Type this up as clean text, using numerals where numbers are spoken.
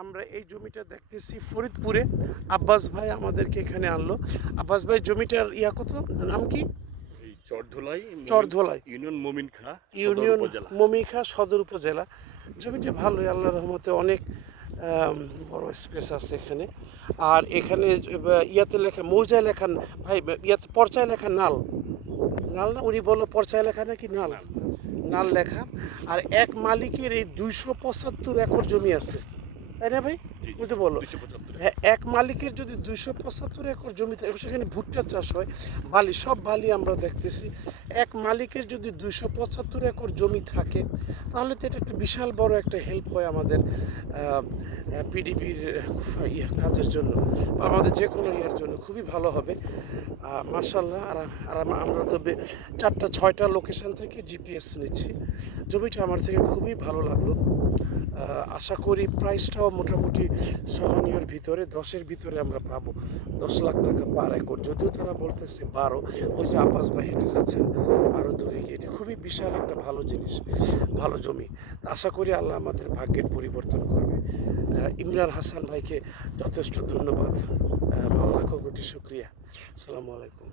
আমরা এই জমিটা দেখতেছি ফরিদপুরে। আব্বাস ভাই আমাদেরকে এখানে আনলো। আব্বাস ভাই জমিটার কত, নাম কি? চরধোলাই ইউনিয়ন মোমিনখা সদর ইউনিয়ন উপজেলা। মমিখা সদর উপজেলা। জমিটা ভালোই, আল্লাহর রহমতে অনেক বড় স্পেস আছে এখানে। আর এখানে ইয়াতে লেখা, মৌজায় লেখা, ভাই ইয়াতে পর্চায় লেখা নাল, নাল না, উনি বললো পর্চায় লেখা নাকি নাল, নাল লেখা। আর এক মালিকের এই 275 একর জমি আছে, তাই না ভাই? তুমি তো বলো। 275। হ্যাঁ, এক মালিকের যদি 275 একর জমি থাকে, সেখানে ভুট্টা চাষ হয়, বালি, সব বালি আমরা দেখতেছি। এক মালিকের যদি 275 একর জমি থাকে, তাহলে তো এটা একটা বিশাল বড় একটা হেল্প হয় আমাদের পিডিপির কাজের জন্য, বা আমাদের যে কোনো ইয়ের জন্য খুবই ভালো হবে। মাশাল্লাহ। আর আমরা তো 4-6টা লোকেশান থেকে জিপিএস নিচ্ছি। জমিটা আমার থেকে খুবই ভালো লাগলো। আশা করি প্রাইসটাও মোটামুটি সহনীয়র ভিতরে, 10-এর ভিতরে আমরা পাবো। 10 লাখ টাকা পার একর, যদিও তারা বলতেছে 12। ওই যে আব্বাস ভাই হেঁটে যাচ্ছেন আরও দূরে গিয়ে, এটি খুবই বিশাল একটা ভালো জিনিস, ভালো জমি। আশা করি আল্লাহ আমাদের ভাগ্যের পরিবর্তন করবে। ইমরান হাসান ভাইকে যথেষ্ট ধন্যবাদ, লাখো কোটি শুক্রিয়া। আসসালামু আলাইকুম।